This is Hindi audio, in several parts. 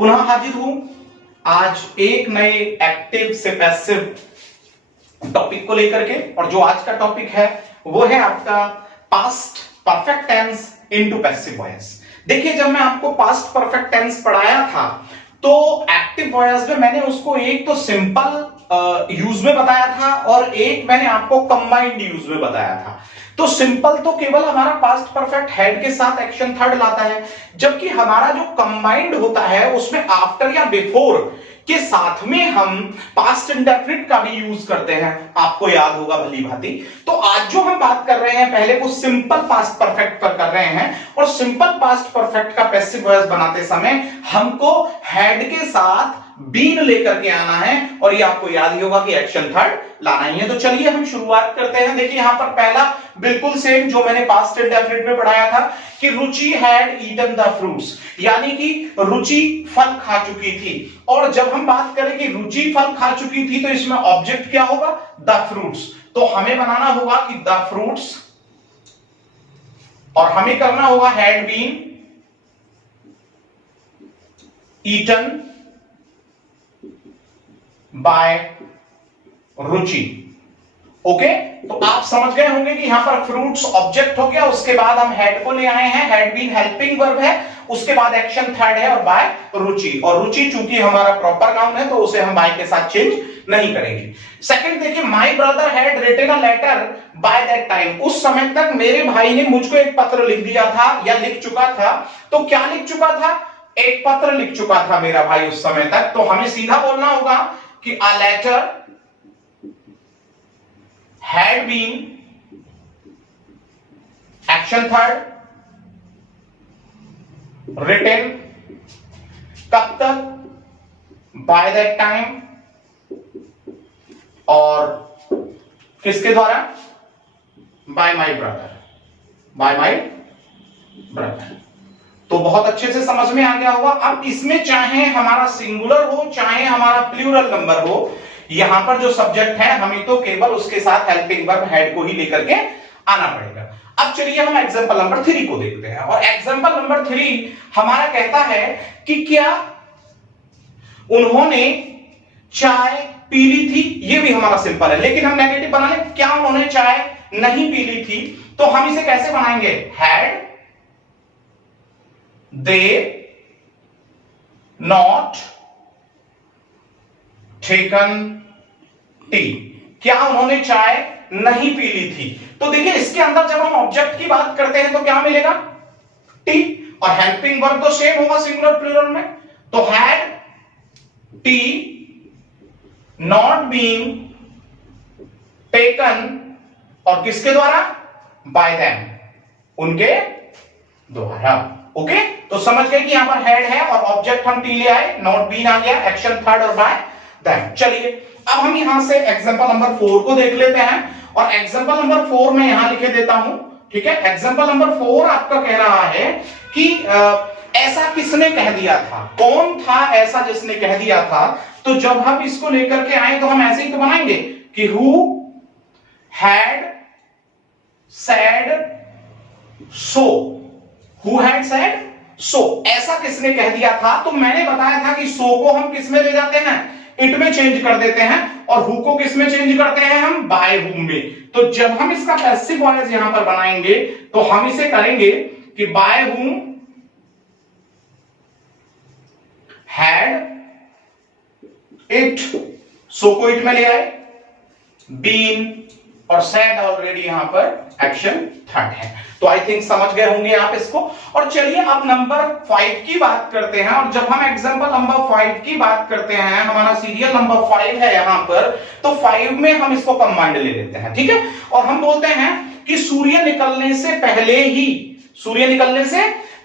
पुनः हाजिर हूं आज एक नए एक्टिव से पैसिव टॉपिक को लेकर के। और जो आज का टॉपिक है वो है आपका past perfect tense into passive voice. देखिए, जब मैं आपको पास्ट परफेक्ट टेंस पढ़ाया था तो एक्टिव वॉइस में मैंने उसको एक तो सिंपल यूज में बताया था और एक मैंने आपको कंबाइंड यूज में बताया था। तो सिंपल तो केवल हमारा पास्ट परफेक्ट हैड के साथ एक्शन थर्ड लाता है, जबकि हमारा जो कंबाइंड होता है उसमें आफ्टर या बिफोर के साथ में हम पास्ट इंडेफिनिट का भी यूज करते हैं। आपको याद होगा भली भांति। तो आज जो हम बात कर रहे हैं पहले वो सिंपल पास्ट परफेक्ट पर कर रहे हैं, और सिंपल पास्ट परफेक्ट का पैसिव वॉइस बनाते समय हमको हैड के साथ बीन लेकर के आना है, और ये आपको याद ही होगा कि एक्शन थर्ड लाना ही है। तो चलिए हम शुरुआत करते हैं। देखिए यहां पर पहला बिल्कुल सेम जो मैंने पास्ट इंडेफिनिट में पढ़ाया था कि रुचि हैड ईटन द फ्रूट्स, यानी कि रुचि फल खा चुकी थी। और जब हम बात करें कि रुचि फल खा चुकी थी तो इसमें ऑब्जेक्ट क्या होगा? The fruits. तो हमें बनाना होगा कि द फ्रूट्स, और हमें करना होगा had been eaten by Ruchi. Okay, तो आप समझ गए होंगे कि यहां पर फ्रूट्स ऑब्जेक्ट हो गया, उसके बाद हम हैड को ले आए हैं, हैड बीन हेल्पिंग वर्ब है, उसके बाद एक्शन थर्ड है और बाय रुचि। और रुचि चूंकि हमारा प्रॉपर नाउन है तो उसे हम बाय के साथ चेंज नहीं करेंगे। सेकंड देखिए, my brother had written a letter by that time. उस समय तक मेरे भाई ने मुझको एक पत्र लिख दिया था या लिख चुका था। तो क्या लिख चुका था? एक पत्र लिख चुका था मेरा भाई उस समय तक। तो हमें सीधा बोलना होगा कि a letter had been action third written कब तक? by that time, और किसके द्वारा? by my brother, by my brother। तो बहुत अच्छे से समझ में आ गया होगा। अब इसमें चाहे हमारा सिंगुलर हो चाहे हमारा प्लूरल नंबर हो, यहां पर जो सब्जेक्ट है हमें तो केवल उसके साथ हेल्पिंग वर्ब हैड को ही लेकर के आना पड़ेगा। अब चलिए हम एग्जांपल नंबर 3 को देखते हैं। और एग्जांपल नंबर 3 हमारा कहता है कि क्या उन्होंने चाय पी ली थी। ये भी हमारा सिंपल है, लेकिन हम नेगेटिव बना लें। क्या उन्होंने चाय नहीं पी ली थी? तो हम इसे कैसे बनाएंगे? Had they not taken tea। क्या उन्होंने चाय नहीं पी ली थी? तो देखिए इसके अंदर जब हम ऑब्जेक्ट की बात करते हैं तो क्या मिलेगा? टी। और हेल्पिंग वर्ब तो सेम होगा सिंगुलर प्लूरल में। तो had tea not been taken, और किसके द्वारा? बाय देम, उनके द्वारा। ओके, तो समझ गए कि यहां पर हेड है और ऑब्जेक्ट हम टी ले आए, नॉट बीन आ गया, एक्शन थर्ड और बाय देम। चलिए अब हम यहां से एग्जांपल नंबर 4 को देख लेते हैं। और एग्जांपल नंबर 4 मैं यहां लिखे देता हूं। ठीक है, एग्जांपल नंबर 4 आपका कह रहा है कि ऐसा किसने कह दिया था? कौन था ऐसा जिसने कह दिया था? तो जब हम इसको लेकर के आए तो हम ऐसे ही तो बनाएंगे कि who had said so. Who had said so? ऐसा किसने कह दिया था? तो मैंने बताया था कि so को हम किस में ले जाते हैं? it में चेंज कर देते हैं, और who को किस में चेंज करते हैं? हम by whom में। तो जब हम इसका पैसिव वॉइस यहां पर बनाएंगे तो हम इसे करेंगे कि by whom had it, so को it में ले आए, been और said ऑलरेडी यहां पर एक्शन थर्ड है। तो आई थिंक समझ गए होंगे आप इसको। और चलिए अब नंबर 5 की बात करते हैं। और जब हम एग्जांपल नंबर 5 की बात करते हैं, हमारा सीरियल नंबर 5 है यहां पर, तो 5 में हम इसको कंबाइंड ले लेते हैं। ठीक है, और हम बोलते हैं कि सूर्य निकलने से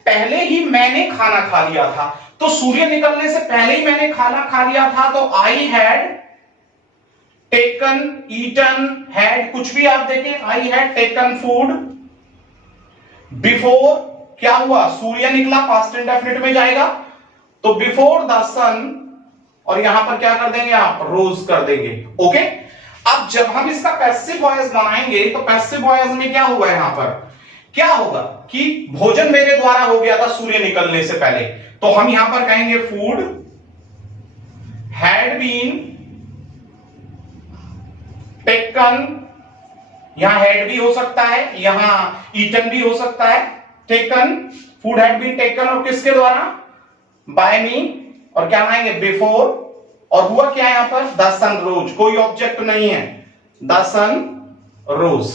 पहले ही मैंने खाना खा लिया था। तो सूर्य निकलने से पहले ही मैंने खाना खा लिया था, तो I had taken, eaten, had कुछ भी आप देखें, I had taken food before. क्या हुआ? सूर्य निकला, पास्ट इंडेफिनिट में जाएगा, तो बिफोर द सन, और यहां पर क्या कर देंगे आप? रोज कर देंगे। ओके, अब जब हम इसका पैसिव वॉइस बनाएंगे तो पैसिव वॉइस में क्या हुआ यहां पर क्या होगा कि भोजन मेरे द्वारा हो गया था सूर्य निकलने से पहले, तो हम यहां पर कहेंगे फूड हैड बीन टेकन, यहां हैड भी हो सकता है, यहां ईटन भी हो सकता है, taken, food had been taken और किसके द्वारा, बाय मी, और क्या बनाएंगे बिफोर, और हुआ क्या यहां पर, द सन रोज, कोई ऑब्जेक्ट नहीं है, द सन रोज।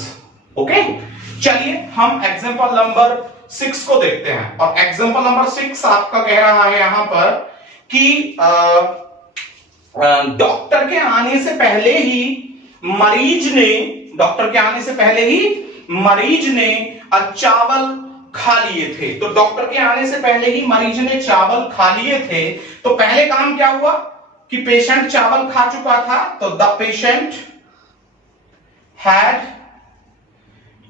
ओके, चलिए हम एग्जांपल नंबर 6 को देखते हैं, और एग्जांपल नंबर 6 आपका कह रहा है यहां पर कि डॉक्टर के आने से पहले ही मरीज ने, डॉक्टर के आने से पहले ही मरीज ने चावल खा लिए थे। तो डॉक्टर के आने से पहले ही मरीज ने चावल खा लिए थे, तो पहले काम क्या हुआ कि पेशेंट चावल खा चुका था, तो द पेशेंट हैड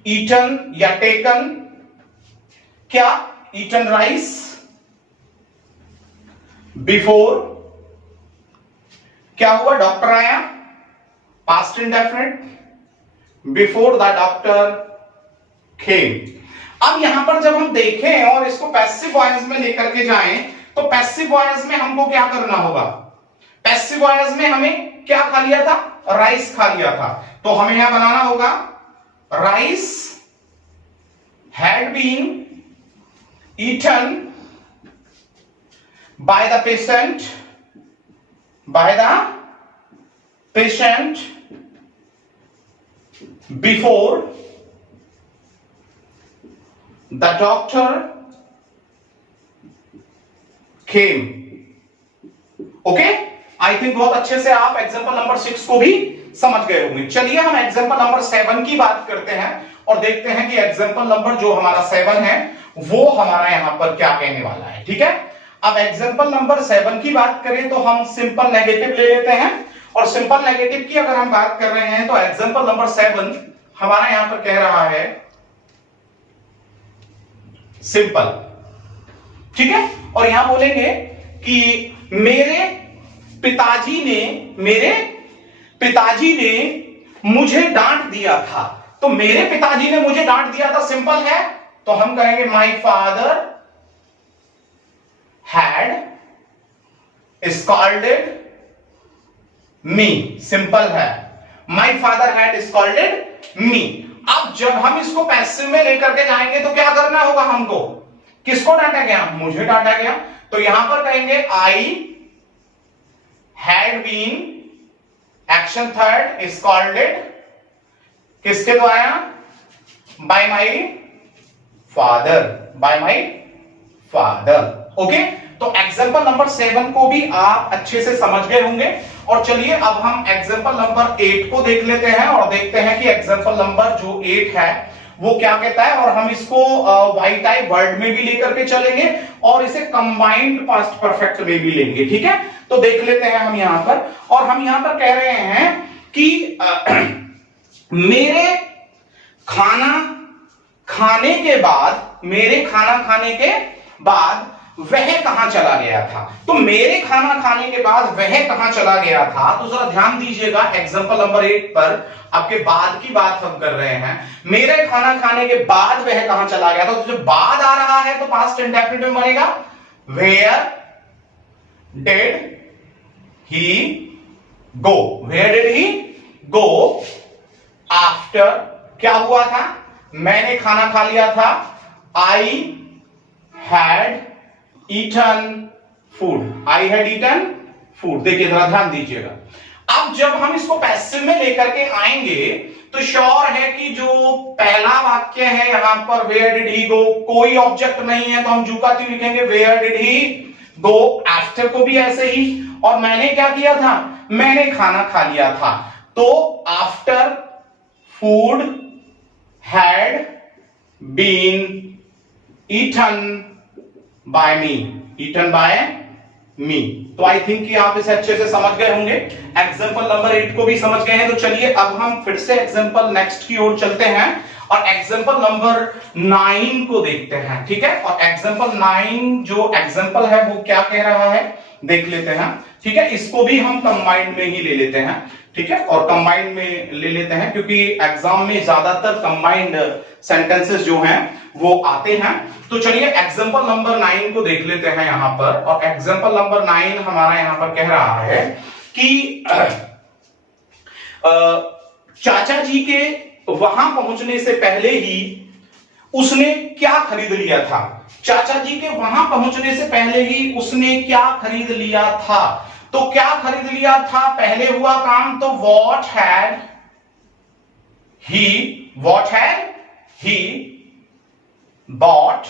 ईटन या टेकन, क्या, ईटन राइस बिफोर, क्या हुआ, डॉक्टर आया, past indefinite, before the doctor केम। अब यहां पर जब हम देखें और इसको पैसिव वॉइस में लेकर के जाएं, तो पैसिव वॉइस में हमको क्या करना होगा, पैसिव वॉइस में हमें क्या खा लिया था, राइस खा लिया था, तो हमें यहां बनाना होगा rice had been eaten by the patient, by the patient before the doctor came. Okay, I think बहुत अच्छे से आप एग्जांपल नंबर 6 को भी समझ गए होंगे। चलिए हम एग्जांपल नंबर 7 की बात करते हैं और देखते हैं कि एग्जांपल नंबर जो हमारा 7 है वो हमारा यहां पर क्या कहने वाला है। ठीक है, अब एग्जांपल नंबर 7 की बात करें तो हम सिंपल नेगेटिव ले लेते हैं, और सिंपल नेगेटिव की अगर हम बात कर रहे हैं तो एग्जांपल नंबर 7 हमारा यहां पर कह रहा है सिंपल। ठीक है, और यहां बोलेंगे कि मेरे पिताजी ने मुझे डांट दिया था, तो मेरे पिताजी ने मुझे डांट दिया था सिंपल है, तो हम कहेंगे my father had scolded me, simple है, माय फादर हैड स्कॉल्डेड मी। अब जब हम इसको पैसिव में लेकर के जाएंगे तो क्या करना होगा हमको, किसको डांटा गया, मुझे डांटा गया, तो यहां पर कहेंगे I had been, action third scolded, किसके द्वारा, by my father, by my father. Okay, तो एग्जांपल नंबर 7 को भी आप अच्छे से समझ गए होंगे। और चलिए अब हम एग्जांपल नंबर 8 को देख लेते हैं और देखते हैं कि एग्जांपल नंबर जो 8 है वो क्या कहता है, और हम इसको वाई टाइप वर्ड में भी लेकर के चलेंगे और इसे कंबाइंड पास्ट परफेक्ट में भी लेंगे। ठीक है, तो देख लेते हैं हम यहां पर, और हम यहां पर कह रहे हैं कि मेरे खाना खाने के बाद वह कहां चला गया था। तो मेरे खाना खाने के बाद वह कहां चला गया था, तो जरा ध्यान दीजिएगा एग्जांपल नंबर 8 पर, आपके बाद की बात हम कर रहे हैं। मेरे खाना खाने के बाद वह कहां चला गया था, तो जब बाद आ रहा है तो पास्ट इंडेफिनिट में बनेगा where did he go, where did he go after, क्या हुआ था, मैंने खाना खा लिया था, I had eaten food, I had eaten food. देखिए जरा ध्यान दीजिएगा, अब जब हम इसको पैसिव में लेकर के आएंगे तो श्योर है कि जो पहला वाक्य है यहां पर वेयर डिड ही गो, कोई ऑब्जेक्ट नहीं है तो हम जुका क्यों लिखेंगे, where did he go, after को भी ऐसे ही, और मैंने क्या किया था, मैंने खाना खा लिया था, तो after food had been eaten by me, eaten by me. तो आई थिंक कि आप इसे अच्छे से समझ गए होंगे, एग्जांपल नंबर 8 को भी समझ गए हैं। तो चलिए अब हम फिर से एग्जांपल नेक्स्ट की ओर चलते हैं और एग्जांपल नंबर 9 को देखते हैं, ठीक है। और एग्जांपल 9 जो एग्जांपल है वो क्या कह रहा है देख लेते हैं, ठीक है। इसको भी हम कंबाइंड में ही ले लेते हैं, ठीक है, और कंबाइंड में ले लेते हैं क्योंकि एग्जाम में ज्यादातर कंबाइंड सेंटेंसेस जो हैं वो आते हैं। तो चलिए एग्जांपल नंबर 9 को देख लेते हैं यहां पर। और एग्जांपल नंबर 9 हमारा यहां पर कह रहा है कि चाचा जी के वहां पहुंचने से पहले ही उसने क्या खरीद लिया था। चाचा जी के वहां पहुंचने से पहले ही उसने क्या खरीद लिया था। तो क्या खरीद लिया था, पहले हुआ काम तो what had he bought।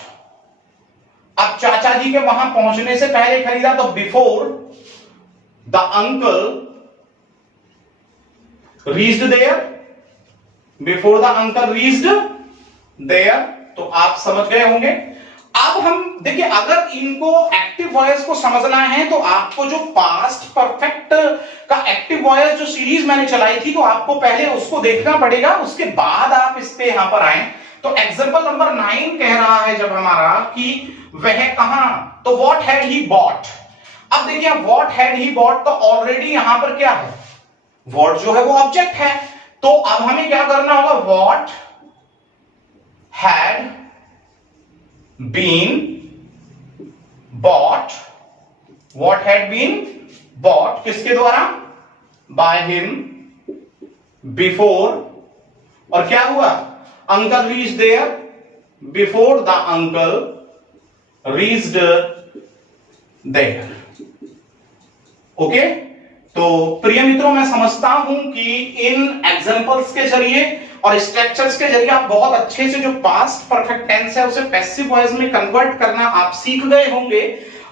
अब चाचा जी के वहां पहुंचने से पहले खरीदा तो before the uncle reached there, before the uncle reached there. तो आप समझ गए होंगे। अब हम देखिए, अगर इनको एक्टिव वॉइस को समझना है तो आपको जो पास्ट परफेक्ट का एक्टिव वॉइस जो सीरीज मैंने चलाई थी तो आपको पहले उसको देखना पड़ेगा, उसके बाद आप इस पे यहां पर आए। तो एग्जांपल नंबर 9 कह रहा है जब हमारा कि वह कहां, तो व्हाट हैड ही बॉट। अब देखिए व्हाट हैड ही बॉट तो ऑलरेडी यहां पर क्या है, व्हाट जो है वो ऑब्जेक्ट है। तो अब हमें क्या करना होगा, what had been bought, what had been bought किसके द्वारा, by him before। और क्या हुआ, uncle reached there, before the uncle reached there। Okay तो प्रिय मित्रों, मैं समझता हूं कि इन एग्जांपल्स के जरिए और स्ट्रक्चर्स के जरिए आप बहुत अच्छे से जो पास्ट परफेक्ट टेंस है उसे पैसिव वॉइस में कन्वर्ट करना आप सीख गए होंगे।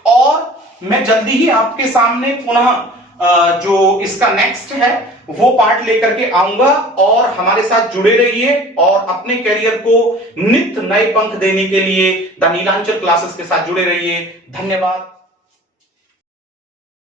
और मैं जल्दी ही आपके सामने पुनः जो इसका नेक्स्ट है वो पार्ट लेकर के आऊंगा। और हमारे साथ जुड़े रहिए और अपने करियर को नित्य नए पंख देने के लिए द नीलांचल क्लासेस के साथ जुड़े रहिए। धन्यवाद।